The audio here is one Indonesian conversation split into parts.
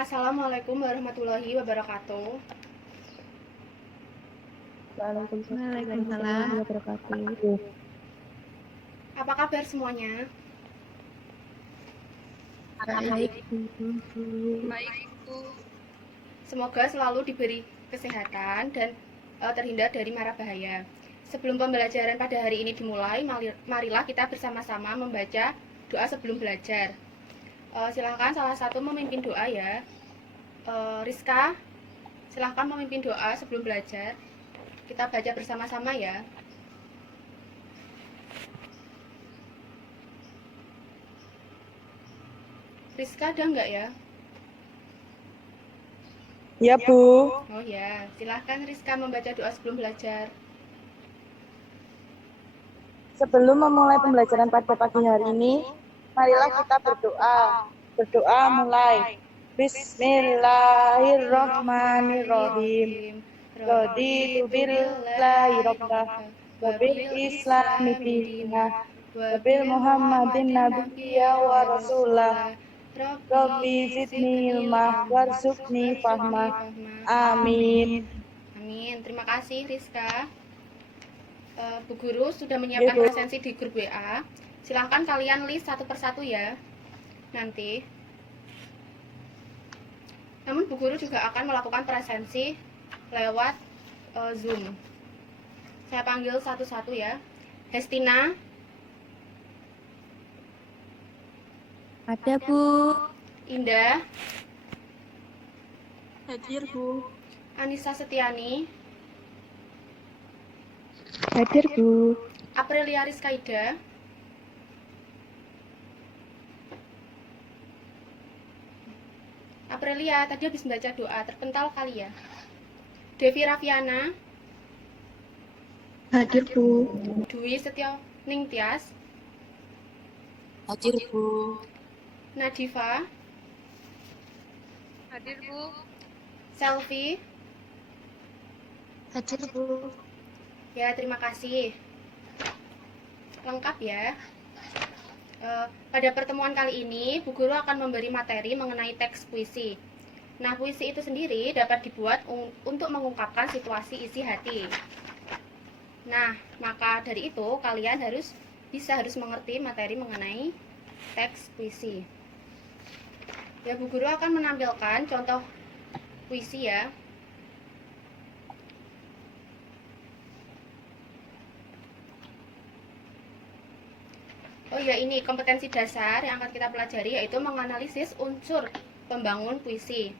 Assalamualaikum warahmatullahi wabarakatuh. Waalaikumsalam Waalaikumsalam. warahmatullahi wabarakatuh. Apa kabar semuanya? Baik. Semoga selalu diberi kesehatan dan terhindar dari mara bahaya. Sebelum pembelajaran pada hari ini dimulai, marilah kita bersama-sama membaca doa sebelum belajar. Silahkan salah satu memimpin doa ya. Rizka, silahkan memimpin doa sebelum belajar. Kita baca bersama-sama ya. Rizka ada nggak ya? Ya, Bu. Oh ya, silahkan Rizka membaca doa sebelum belajar. Sebelum memulai pembelajaran pada pagi hari ini, marilah kita berdoa. Berdoa mulai. Bismillahirrahmanirrahim. Raditu billahi rabbah wa bil islami dinah wa bil Muhammadin nabiyya wa rasulah. Rabbi zidni ilmah warzuqni fahmah. Amin. Amin. Terima kasih Rizka. Bu Guru sudah menyiapkan presensi di grup WA. Silahkan kalian list satu persatu ya. Nanti. Namun Bu Guru juga akan melakukan presensi lewat Zoom. Saya panggil satu-satu ya. Hestina. Ada, Bu. Indah. Hadir, Bu. Anissa Setiani. Hadir, Bu. Aprilia Rizkaida. Aprilia, tadi habis membaca doa, terpental kali ya. Devi Raffiana. Hadir, Bu. Dwi Setio Ningtyas. Hadir, Bu. Nadifa. Hadir, Bu. Selfie. Hadir, Bu. Ya, terima kasih. Lengkap ya. Pada pertemuan kali ini, Bu Guru akan memberi materi mengenai teks puisi. Nah, puisi itu sendiri dapat dibuat untuk mengungkapkan situasi isi hati. Nah, maka dari itu kalian harus mengerti materi mengenai teks puisi. Ya, Bu Guru akan menampilkan contoh puisi ya. Oh ya, ini kompetensi dasar yang akan kita pelajari yaitu menganalisis unsur pembangun puisi.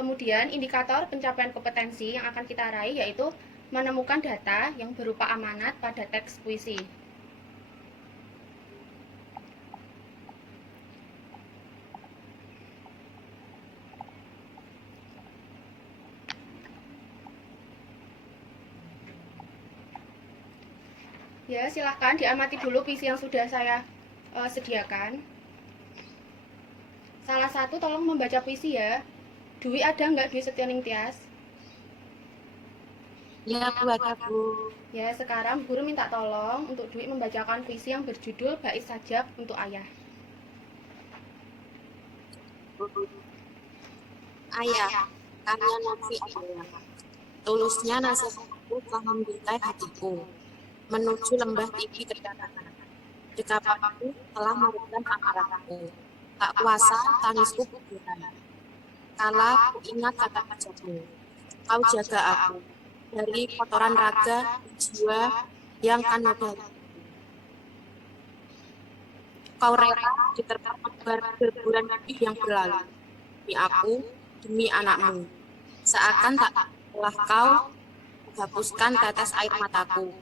Kemudian indikator pencapaian kompetensi yang akan kita raih yaitu menemukan data yang berupa amanat pada teks puisi. Ya, silahkan diamati dulu puisi yang sudah saya sediakan. Salah satu tolong membaca puisi ya. Dwi ada nggak Dwi Setio Ningtyas? Ya, Bu, ada, Bu. Ya, sekarang guru minta tolong untuk Dwi membacakan puisi yang berjudul Bait Sajak untuk Ayah. Ayah, karya Novi Ayah. Tulusnya nasihatku telah membintai hatiku menuju lembah tinggi kedatangan. Dekapanku telah meredam amarahku. Tak kuasa tangisku bergerak. Kala ku ingat kata-katamu, kau jaga aku dari kotoran raga jiwa yang kan nodai. Kau rela diterpa berbulan lebih yang berlalu demi aku, demi anakmu. Seakan tak telah kau menghapuskan tetes air mataku.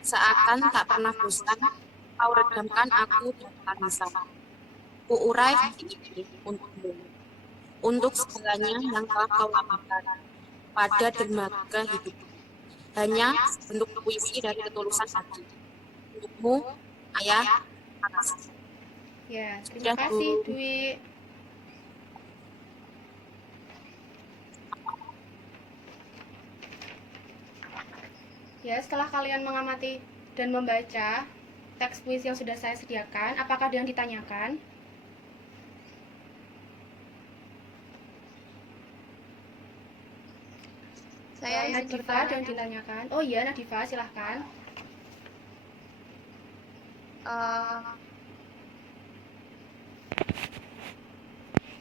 Seakan tak pernah bosan, kau redamkan aku dan tangisan. Ku urai hati ini untukmu, untuk segalanya yang telah kau lakukan pada dermaga hidupku. Hanya bentuk puisi dari ketulusan hati. Untukmu, Ayah, makasih. Ya, terima kasih Dwi. Ya, setelah kalian mengamati dan membaca teks puisi yang sudah saya sediakan, apakah ada yang ditanyakan? Saya izin Nadifa bertanya. dan ditanyakan. Oh iya, Nadifa, silahkan.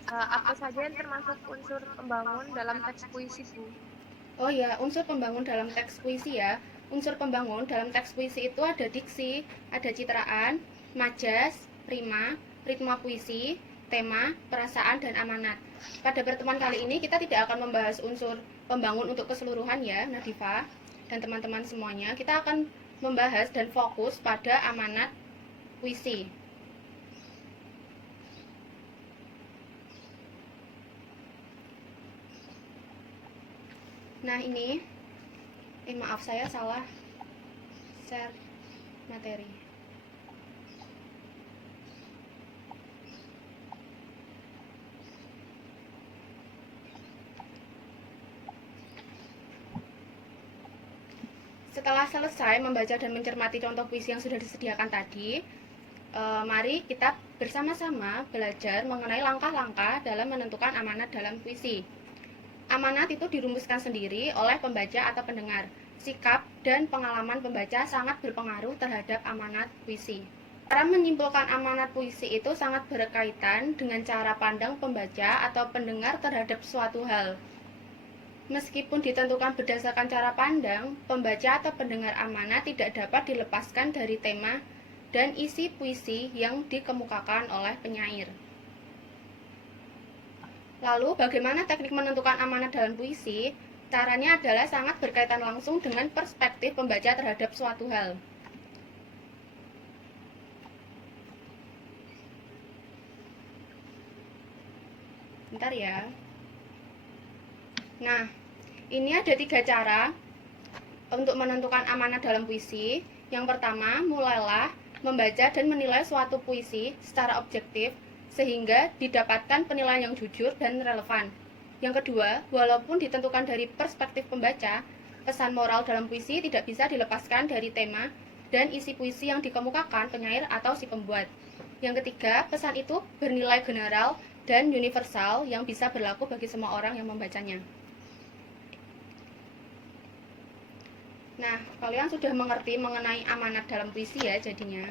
Apa saja yang termasuk unsur pembangun dalam teks puisi, Bu? Oh iya, unsur pembangun dalam teks puisi ya. Unsur pembangun dalam teks puisi itu ada diksi, ada citraan, majas, rima, ritma puisi, tema, perasaan, dan amanat. Pada pertemuan kali ini kita tidak akan membahas unsur pembangun untuk keseluruhan ya, Nadifa dan teman-teman semuanya. Kita akan membahas dan fokus pada amanat puisi. Nah ini, maaf saya salah share materi. Setelah selesai membaca dan mencermati contoh puisi yang sudah disediakan tadi, mari kita bersama-sama belajar mengenai langkah-langkah dalam menentukan amanat dalam puisi. Amanat itu dirumuskan sendiri oleh pembaca atau pendengar. Sikap dan pengalaman pembaca sangat berpengaruh terhadap amanat puisi. Cara menyimpulkan amanat puisi itu sangat berkaitan dengan cara pandang pembaca atau pendengar terhadap suatu hal. Meskipun ditentukan berdasarkan cara pandang, pembaca atau pendengar amanat tidak dapat dilepaskan dari tema dan isi puisi yang dikemukakan oleh penyair. Lalu, bagaimana teknik menentukan amanat dalam puisi? Caranya adalah sangat berkaitan langsung dengan perspektif pembaca terhadap suatu hal. Bentar ya. Nah, ini ada 3 cara untuk menentukan amanat dalam puisi. Yang pertama, mulailah membaca dan menilai suatu puisi secara objektif sehingga didapatkan penilaian yang jujur dan relevan. Yang kedua, walaupun ditentukan dari perspektif pembaca, pesan moral dalam puisi tidak bisa dilepaskan dari tema dan isi puisi yang dikemukakan penyair atau si pembuat. Yang ketiga, pesan itu bernilai general dan universal yang bisa berlaku bagi semua orang yang membacanya. Nah, kalian sudah mengerti mengenai amanat dalam puisi ya jadinya.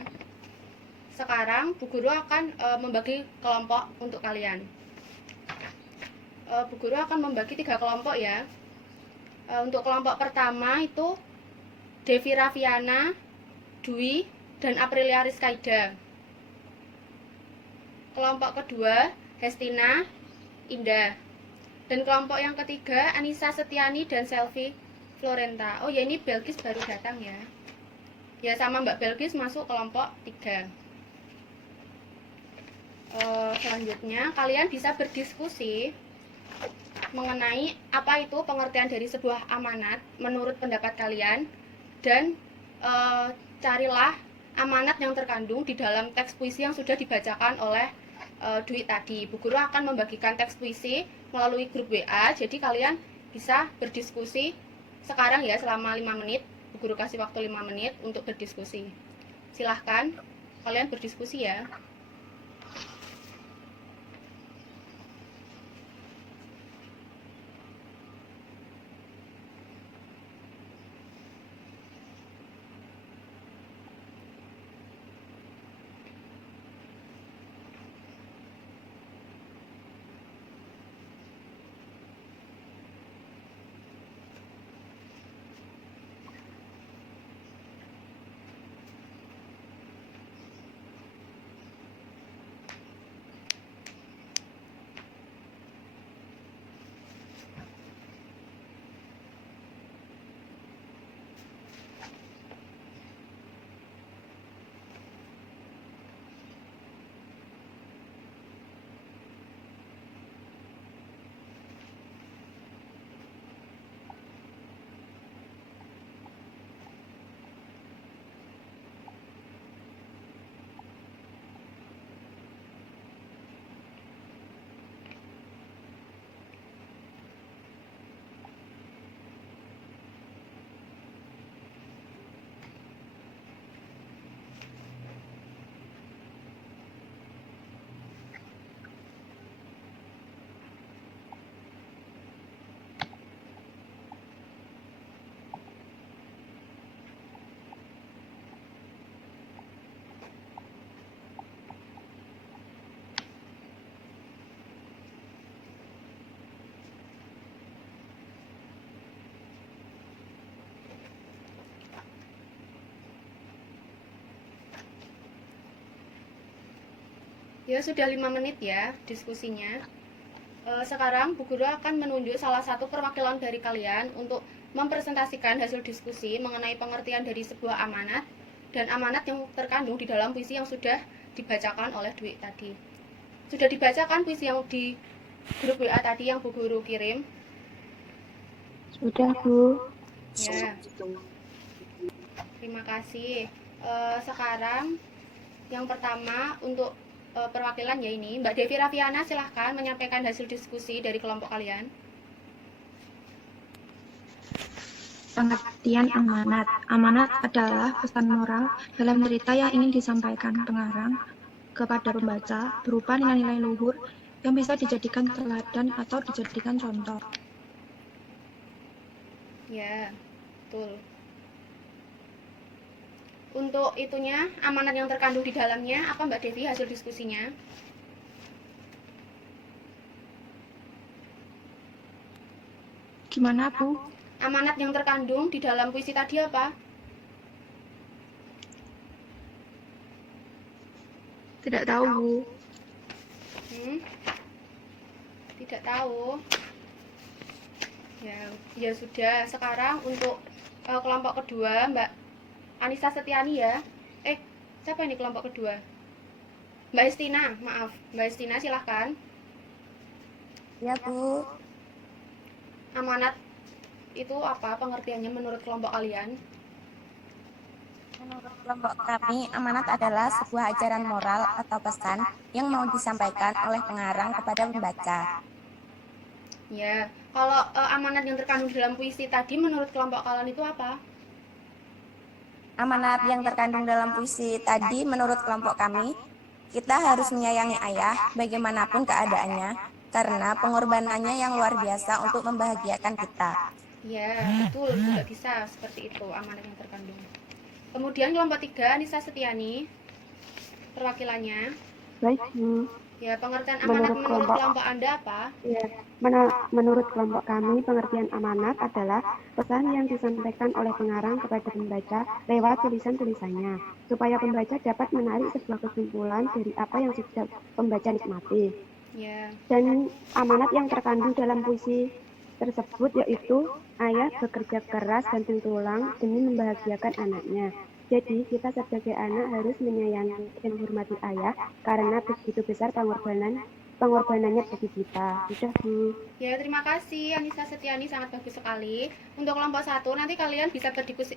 Sekarang Bu Guru akan membagi kelompok untuk kalian. Bu Guru akan membagi 3 kelompok ya. Untuk kelompok pertama itu Devi Raviana, Dwi, dan Aprilia Rizkaida. Kelompok kedua Hestina, Indah. Dan kelompok yang ketiga Anissa Setiani dan Selvi Florenta. Oh ya, ini Belkis baru datang ya. Ya, sama Mbak Belkis masuk kelompok 3. Selanjutnya kalian bisa berdiskusi mengenai apa itu pengertian dari sebuah amanat menurut pendapat kalian, dan carilah amanat yang terkandung di dalam teks puisi yang sudah dibacakan oleh Dwi tadi. Bu Guru akan membagikan teks puisi melalui grup WA, jadi kalian bisa berdiskusi sekarang ya selama 5 menit. Bu Guru kasih waktu 5 menit untuk berdiskusi. Silahkan kalian berdiskusi ya. Ya, sudah 5 menit ya diskusinya. Sekarang Bu Guru akan menunjuk salah satu perwakilan dari kalian untuk mempresentasikan hasil diskusi mengenai pengertian dari sebuah amanat dan amanat yang terkandung di dalam puisi yang sudah dibacakan oleh Dwi tadi. Sudah dibacakan puisi yang di grup WA tadi yang Bu Guru kirim? Sudah, Bu. Ya, terima kasih. Sekarang yang pertama untuk perwakilan ya ini, Mbak Devi Raffiana silahkan menyampaikan hasil diskusi dari kelompok kalian. Pengertian amanat. Amanat adalah pesan moral dalam cerita yang ingin disampaikan pengarang kepada pembaca berupa nilai-nilai luhur yang bisa dijadikan teladan atau dijadikan contoh. Ya, betul. Untuk itunya, amanat yang terkandung di dalamnya, apa Mbak Devi hasil diskusinya? Gimana, Bu? Amanat yang terkandung di dalam puisi tadi apa? Tidak tahu, Bu. Tidak tahu. Ya sudah. Sekarang untuk kelompok kedua, Mbak Anissa Setiani ya. Siapa ini kelompok kedua? Mbak Estina, maaf. Mbak Estina silahkan. Ya, Bu. Amanat itu apa pengertiannya menurut kelompok kalian? Menurut kelompok kami, amanat adalah sebuah ajaran moral atau pesan yang mau disampaikan oleh pengarang kepada pembaca. Ya, kalau amanat yang terkandung dalam puisi tadi menurut kelompok kalian itu apa? Amanat yang terkandung dalam puisi tadi menurut kelompok kami, kita harus menyayangi ayah bagaimanapun keadaannya, karena pengorbanannya yang luar biasa untuk membahagiakan kita. Ya, betul, juga bisa seperti itu amanat yang terkandung. Kemudian kelompok 3, Anissa Setiani, perwakilannya. Baik, Bu. Ya, pengertian amanat menurut kelompok Anda apa? Ya, menurut kelompok kami, pengertian amanat adalah pesan yang disampaikan oleh pengarang kepada pembaca lewat tulisan-tulisannya, supaya pembaca dapat menarik sebuah kesimpulan dari apa yang sudah pembaca nikmati. Ya, Dan amanat yang terkandung dalam puisi tersebut yaitu ayah bekerja keras banting tulang demi membahagiakan anaknya. Jadi kita sebagai anak harus menyayangi dan menghormati ayah karena begitu besar pengorbanannya bagi kita. Sudah, Bu. ya, terima kasih Anissa Setiani, sangat bagus sekali. Untuk kelompok 1 nanti kalian bisa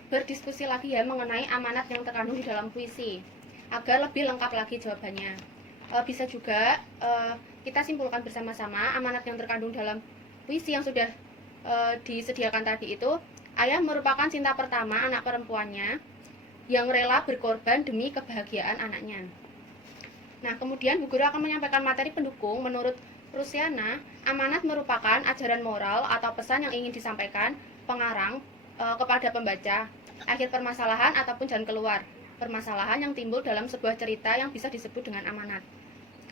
berdiskusi lagi ya mengenai amanat yang terkandung di dalam puisi agar lebih lengkap lagi jawabannya. Bisa juga kita simpulkan bersama-sama amanat yang terkandung dalam puisi yang sudah disediakan tadi itu. Ayah merupakan cinta pertama anak perempuannya yang rela berkorban demi kebahagiaan anaknya. Nah, kemudian Bu Guru akan menyampaikan materi pendukung. Menurut Rusiana, amanat merupakan ajaran moral atau pesan yang ingin disampaikan pengarang kepada pembaca akhir permasalahan ataupun jalan keluar permasalahan yang timbul dalam sebuah cerita yang bisa disebut dengan amanat.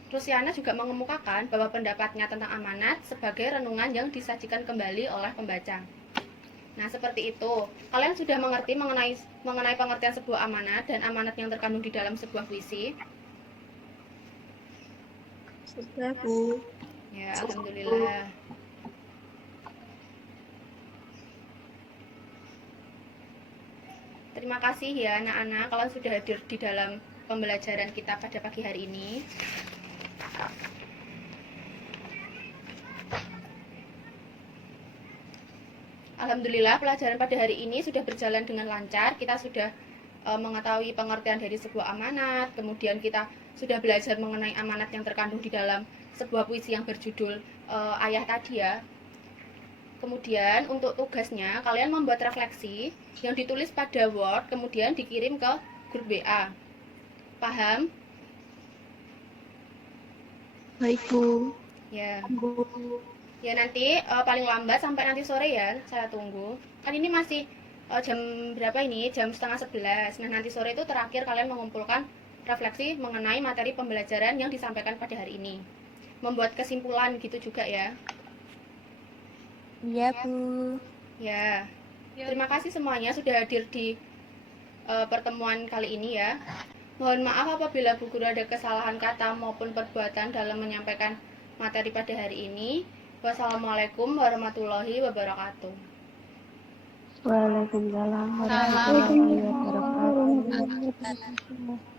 Rusiana juga mengemukakan bahwa pendapatnya tentang amanat sebagai renungan yang disajikan kembali oleh pembaca. Nah, seperti itu. Kalian sudah mengerti mengenai pengertian sebuah amanat dan amanat yang terkandung di dalam sebuah puisi? Sudah, Bu. Ya, alhamdulillah. Terima kasih ya anak-anak, kalian sudah hadir di dalam pembelajaran kita pada pagi hari ini. Alhamdulillah pelajaran pada hari ini sudah berjalan dengan lancar. Kita sudah mengetahui pengertian dari sebuah amanat, kemudian kita sudah belajar mengenai amanat yang terkandung di dalam sebuah puisi yang berjudul Ayah tadi ya. Kemudian untuk tugasnya kalian membuat refleksi yang ditulis pada Word kemudian dikirim ke grup WA. Paham? Baik, Bu. Ya. Bu. Ya nanti paling lambat sampai nanti sore ya, saya tunggu. Kan ini masih jam berapa ini? Jam setengah 11. Nah nanti sore itu terakhir kalian mengumpulkan refleksi mengenai materi pembelajaran yang disampaikan pada hari ini. Membuat kesimpulan gitu juga ya. Iya, Bu. Ya. Terima kasih semuanya sudah hadir di pertemuan kali ini ya. Mohon maaf apabila Bu Guru ada kesalahan kata maupun perbuatan dalam menyampaikan materi pada hari ini. Wassalamualaikum warahmatullahi wabarakatuh. Waalaikumsalam warahmatullahi wabarakatuh.